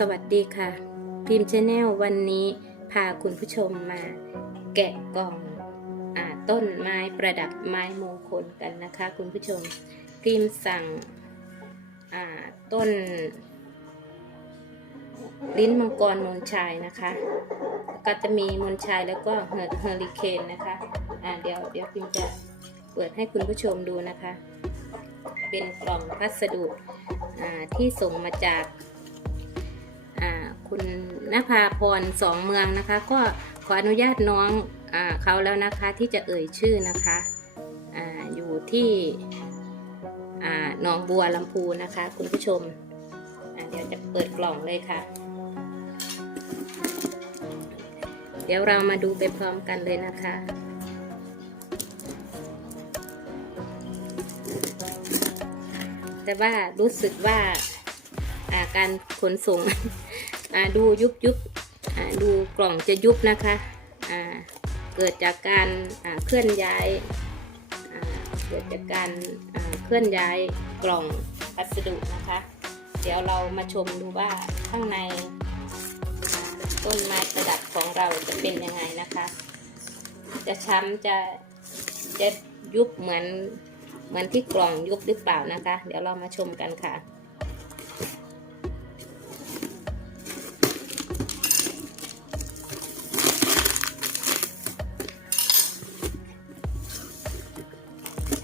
สวัสดีค่ะพิมพ์ชาแนลวันนี้พาคุณผู้ชมมาแกะกล่องอต้นไม้ประดับไม้มงคลกันนะคะ คุณผู้ชมพิมพ์สั่งต้น ลิ้นมังกรมนชายนะคะก็จะมีมนชายแล้วก็เฮอริเคนนะคะอ่าเดี๋ยวเดี๋ยวพิมพ์จะเปิดให้คุณผู้ชมดูนะคะ เป็นกล่องพัสดุที่ส่งมาจาก คุณนภาพรสองเมืองนะคะ ก็ขออนุญาตน้องอเขาแล้วนะคะที่จะเอ่ยชื่อนะคะออยู่ที่หนองบัวลำพูนะคะ คุณผู้ชม เดี๋ยวจะเปิดกล่องเลยค่ะ เดี๋ยวเรามาดูไปพร้อมกันเลยนะคะแต่ว่ารู้สึกว่าการขนส่ง อ่าดูยุบยุบอ่าดูกล่องจะยุบนะคะอ่าเกิดจากการอ่าเคลื่อนย้ายอ่าเกิดจากการอ่าเคลื่อนย้ายกล่องพัสดุนะคะ เดี๋ยวเรามาชมดูว่าข้างในต้นไม้ประดับของเราจะเป็นยังไงนะคะ จะช้ำจะจะยุบเหมือนเหมือนที่กล่องยุบหรือเปล่านะคะ เดี๋ยวเรามาชมกันค่ะ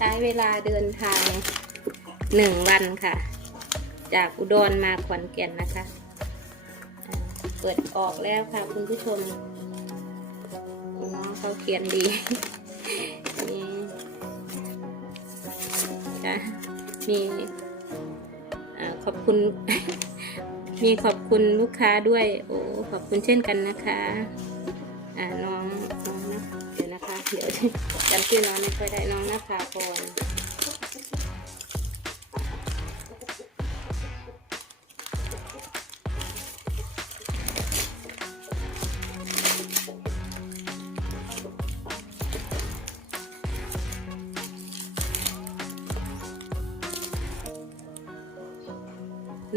ช้เวลาเดินทางหนึ่งวันค่ะ จากอุดรมาขอนแก่นนะคะ เปิดออกแล้วค่ะคุณผู้ชมอ๋อเขาเขียนดีนี่ค่ะมีขอบคุณมีขอบคุณลูกค้าด้วย โอ้ขอบคุณเช่นกันนะคะ อ่าน้อง เดี๋ยวจำชื่อน้องไม่ค่อยได้น้องนภาพร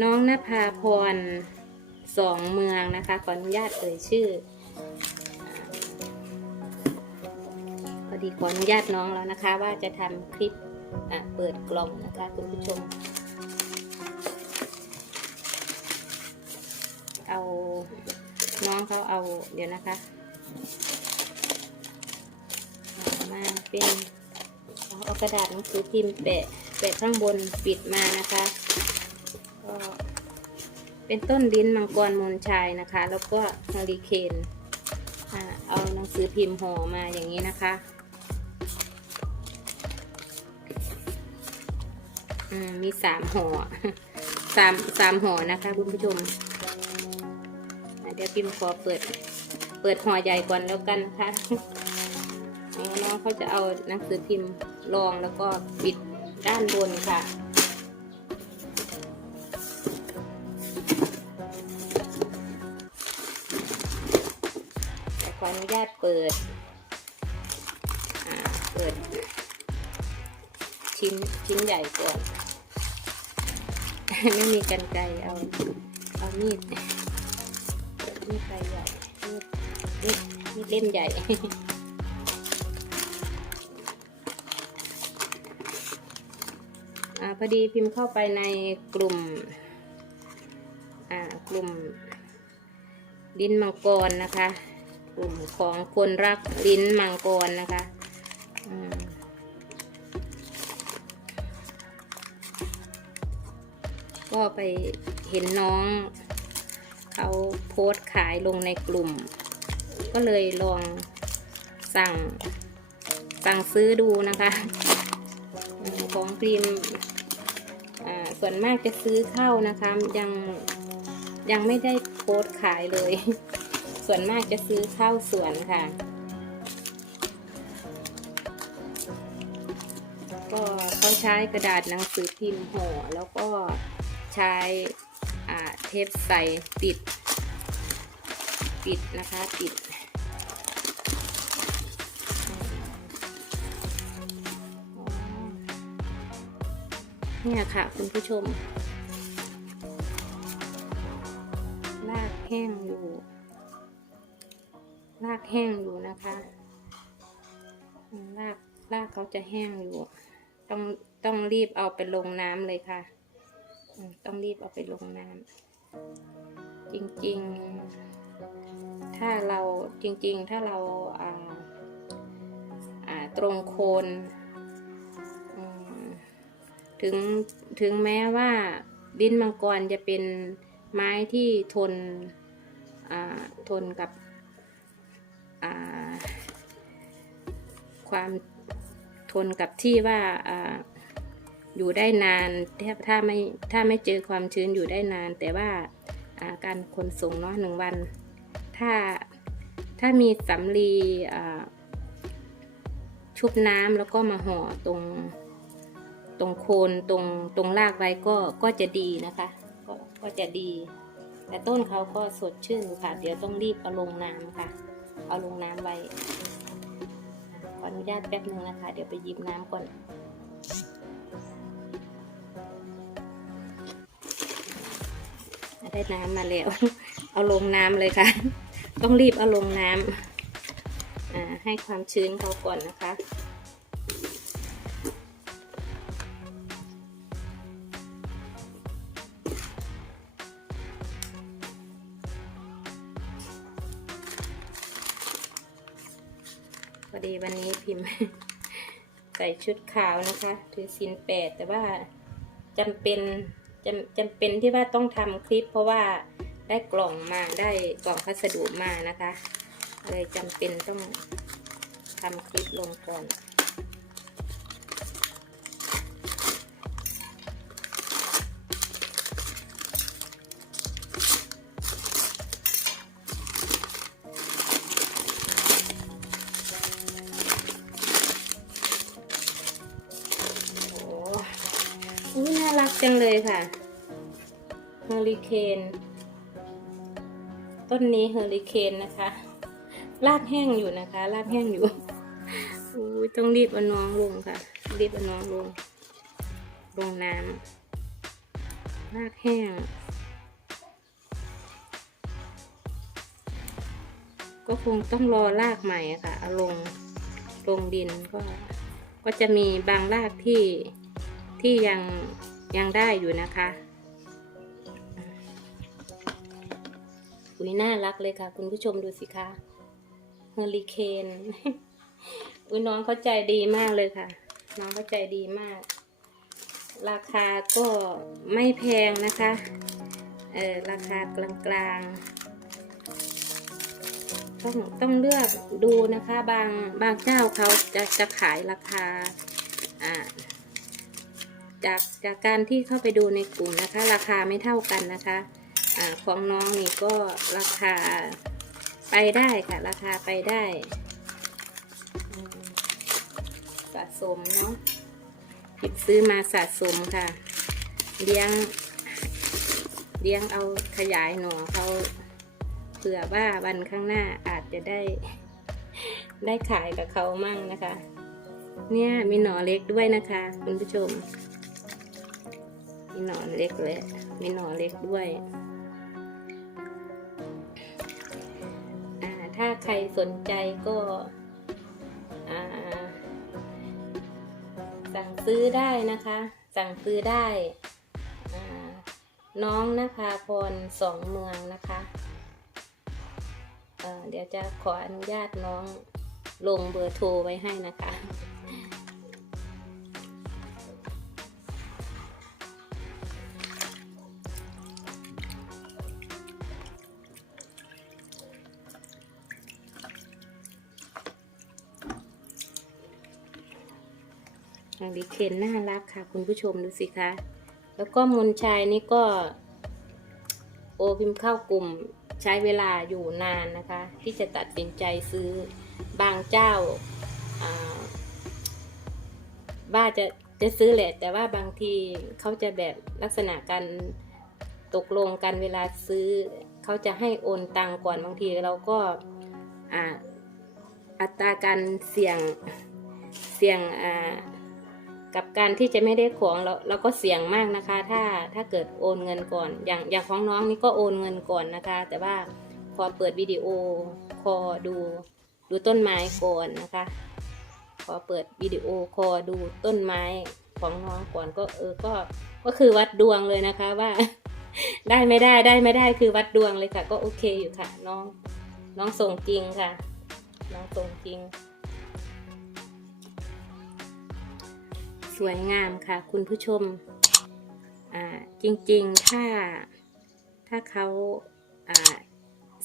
น้องนภาพรสองเมืองนะคะขออนุญาตเอ่ยชื่อ ดีขออนุญาตน้องแล้วนะคะ ว่าจะทำคลิปเปิดกล่องนะคะคุณผู้ชม เอาน้องเขาเอาเดี๋ยวนะคะมาเป็นเอากระดาษหนังสือพิมพ์แปะแปะข้างบนปิดมานะคะก็เป็นต้นลิ้นมังกรมนชายนะคะ แล้วก็ฮอริเคนเอาหนังสือพิมพ์ห่อมาอย่างนี้นะคะ มีสามห่อสามสามห่อนะคะคุณผู้ชม เดี๋ยวพิมพ์ขอเปิด เปิดห่อใหญ่ก่อนแล้วกันนะคะน้องเขาจะเอาหนังสือพิมพ์รองแล้วก็ปิดด้านบนค่ะขออนุญาตเปิด เปิด ชิ้นชิ้นใหญ่ก่อนไม่มีกันไกรเอาเอามีดมีดใบใหญ่มีดมีดมีดเล่มใหญ่อาพอดีพิมพ์เข้าไปในกลุ่มอ่ากลุ่ม ลิ้นมังกรนะคะ กลุ่มของคนรักลิ้นมังกรนะคะอืม ก็ไปเห็นน้องเขาโพสต์ขายลงในกลุ่ม ก็เลยลองสั่งสั่งซื้อดูนะคะของพิมพ์ส่วนมากจะซื้อเข้านะคะยังยังไม่ได้โพสต์ขายเลย ส่วนมากจะซื้อเข้าสวนค่ะ ก็เขาใช้กระดาษหนังสือพิมพ์ห่อแล้วก็ ใช้เทปใส่ปิด ปิดนะคะปิด เนี่ยค่ะคุณผู้ชม ลากแห้งอยู่รากแห้งอยู่นะคะอืมรากรากเขาจะแห้งอยู่ ต้องต้องรีบเอาไปลงน้ำเลยค่ะ ต้องรีบเอาไปลงน้ำจริงๆ ถ้าเราจริงๆ ถ้าเราอ่าอาตรงโคนถึงถึงแม้ว่าดินมังกรจะเป็นไม้ที่ทนทนกับความทนกับที่ว่า อยู่ได้นานถ้าถ้าไม่ถ้าไม่เจอความชื้นอยู่ได้นาน แต่ว่าการขนส่งเนาะหนึ่งวัน ถ้าถ้ามีสำลีชุบน้ำแล้วก็มาห่อตรงตรงโคนตรงตรงรากไว้ก็ก็จะดีนะคะก็ก็จะดี แต่ต้นเขาก็สดชื่นค่ะ เดี๋ยวต้องรีบเอาลงน้ำค่ะ เอาลงน้ำไว้ขออนุญาตแป๊บนึงนะคะ เดี๋ยวไปหยิบน้ำก่อน ได้น้ำมาแล้ว เอาลงน้ำเลยค่ะ ต้องรีบเอาลงน้ำให้ความชื้นเขาก่อนนะคะพอดีวันนี้พิมพ์ ใส่ชุดขาวนะคะ ถือศีลแปดแต่ว่าจำเป็น จำจำเป็นที่ว่าต้องทำคลิป เพราะว่าได้กล่องมาได้กล่องพัสดุมานะคะ เลยจำเป็นต้องทำคลิปลงก่อน จังเลยค่ะเฮอริเคนต้นนี้เฮอริเคนนะคะรากแห้งอยู่นะคะรากแห้งอยู่อุ้ยต้องรีบเอาน้องลงค่ะ รีบเอาน้องลง ลงน้ำรากแห้ง ก็คงต้องรอรากใหม่ค่ะ เอาลงลงดินก็ ก็จะมีบางรากที่ที่ยัง ยังได้อยู่นะคะอุ้ยน่ารักเลยค่ะ คุณผู้ชมดูสิคะเฮอริเคนอุ้ยน้องเขาใจดีมากเลยค่ะ น้องเขาใจดีมาก ราคาก็ไม่แพงนะคะ เออราคากลางๆ ต้องต้องเลือกดูนะคะ บางบางเจ้าเขาจะจะขายราคาอ่า จากจากการที่เข้าไปดูในกลุ่มนะคะ ราคาไม่เท่ากันนะคะอของน้องนี่ก็ราคาไปได้ค่ะ ราคาไปได้สะสมเนาะหยิบซื้อมาสะสมค่ะ เลี้ยง เลี้ยงเอาขยายหน่อเขาเผื่อว่าวันข้างหน้าอาจจะได้ ได้ขายกับเขามั่งนะคะ เนี่ยมีหน่อเล็กด้วยนะคะ คุณผู้ชม มีหน่อเล็กเลยมีหน่อเล็กด้วยถ้าใครสนใจก็สั่งซื้อได้นะคะ สั่งซื้อได้น้องนะคะพรสองเมืองนะคะเเดี๋ยวจะขออนุญาตน้องลงเบอร์โทรไว้ให้นะคะ ฮาริเคนน่ารักค่ะ คุณผู้ชมดูสิคะแล้วก็มนชายนี่ก็ โอพิมพ์เข้ากลุ่มใช้เวลาอยู่นานนะคะ ที่จะตัดสินใจซื้อบางเจ้าอ่าว่าจะจะซื้อแหละ แต่ว่าบางทีเขาจะแบบลักษณะการตกลงกันเวลาซื้อ เขาจะให้โอนตังก่อนบางทีเราก็อัตราการเสี่ยงเสี่ยงอ่า กับการที่จะไม่ได้ของเราเราก็เสี่ยงมากนะคะ ถ้าถ้าเกิดโอนเงินก่อน อย่างอย่างของน้องนี่ก็โอนเงินก่อนนะคะ แต่ว่าพอเปิดวิดีโอคอดูดูต้นไม้ก่อนนะคะพอเปิดวิดีโอคอดูต้นไม้ของน้องก่อนก็เออก็ก็คือวัดดวงเลยนะคะว่า ได้ไม่ได้ได้ไม่ได้คือวัดดวงเลยค่ะ ก็โอเคอยู่ค่ะ น้องน้องส่งจริงค่ะ น้องส่งจริง สวยงามค่ะ คุณผู้ชม อ่าจริงๆ ถ้า ถ้าเขาอ่า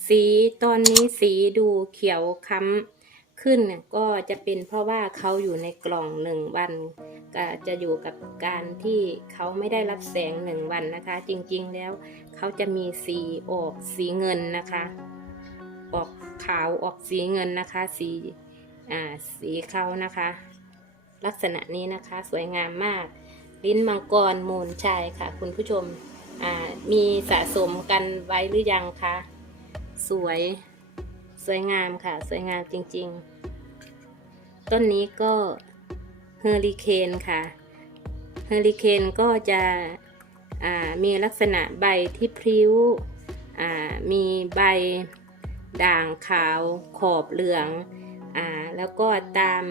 สีตอนนี้สีดูเขียวค้ำขึ้นเนี่ยก็จะเป็นเพราะว่าเขาอยู่ในกล่องหนึ่งวันก็จะอยู่กับการที่เขาไม่ได้รับแสงหนึ่งวันนะคะ จริงๆแล้วเขาจะมีสีออกสีเงินนะคะ ออกขาวออกสีเงินนะคะ สีอ่าสีเขานะคะ ลักษณะนี้นะคะ สวยงามมาก ลิ้นมังกรมูลชายค่ะ คุณผู้ชมมีสะสมกันไว้หรือยังคะ สวยสวยงามค่ะ สวยงามจริงๆ ต้นนี้ก็เฮอริเคนค่ะ เฮอริเคนก็จะมีลักษณะใบที่พริ้ว มีใบด่างขาวขอบเหลืองอแล้วก็ตาม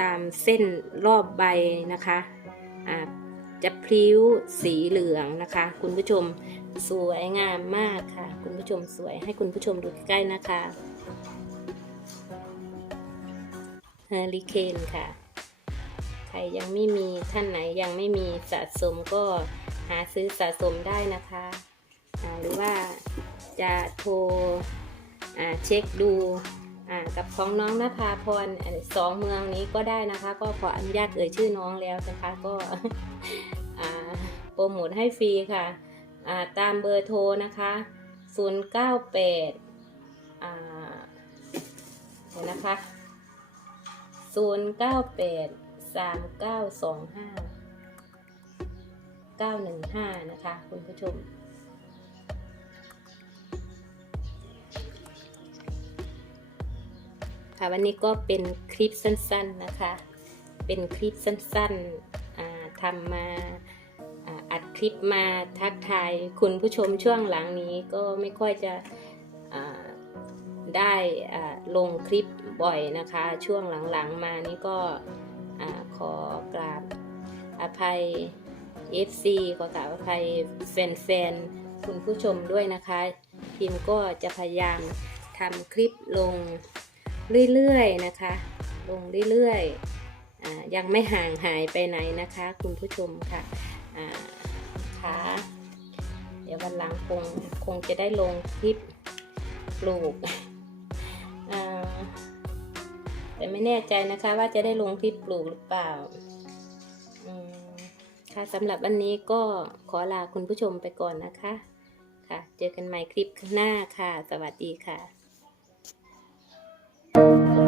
ตามเส้นรอบใบนะคะจะพลิ้วสีเหลืองนะคะ คุณผู้ชมสวยงามมากค่ะ คุณผู้ชมสวยให้คุณผู้ชมดูใกล้ๆนะคะเฮอริเคนค่ะ ใครยังไม่มีท่านไหนยังไม่มีสะสมก็หาซื้อสะสมได้นะคะหรือว่าจะโทรเช็คดู อ่ากับของน้องนภาพรสองเมืองนี้ก็ได้นะคะ ก็ขออนุญาตเอ่ยชื่อน้องแล้วนะคะก็โปรโมทให้ฟรีค่ะาตามเบอร์โทรนะคะ 098อ่าเดี๋ยวนะคะ 098 3925 915 นะคะ คุณผู้ชม วันนี้ก็เป็นคลิปสั้นๆนะคะ เป็นคลิปสั้นๆทำมาอ,อัดคลิปมาทักทายคุณผู้ชมช่วงหลังนี้ก็ไม่ค่อยจะได้ลงคลิปบ่อยนะคะ ช่วงหลังๆมานี้ก็อขอกราบอภัย FC ขอกราบอภัยแฟนๆ คุณผู้ชมด้วยนะคะพิมก็จะพยายามทำคลิปลง เรื่อยๆนะคะ ลงเรื่อยๆอยังไม่ห่างหายไปไหนนะคะ คุณผู้ชมค่ะอ่าค่ะเดี๋ยววันหลังคงคงจะได้ลงคลิปปลูกแต่ไม่แน่ใจนะคะว่าจะได้ลงคลิปปลูกหรือเปล่าค่ะสำหรับวันนี้ก็ขอลาคุณผู้ชมไปก่อนนะคะ ค่ะ เจอกันใหม่คลิปหน้าค่ะ สวัสดีค่ะ Thank you.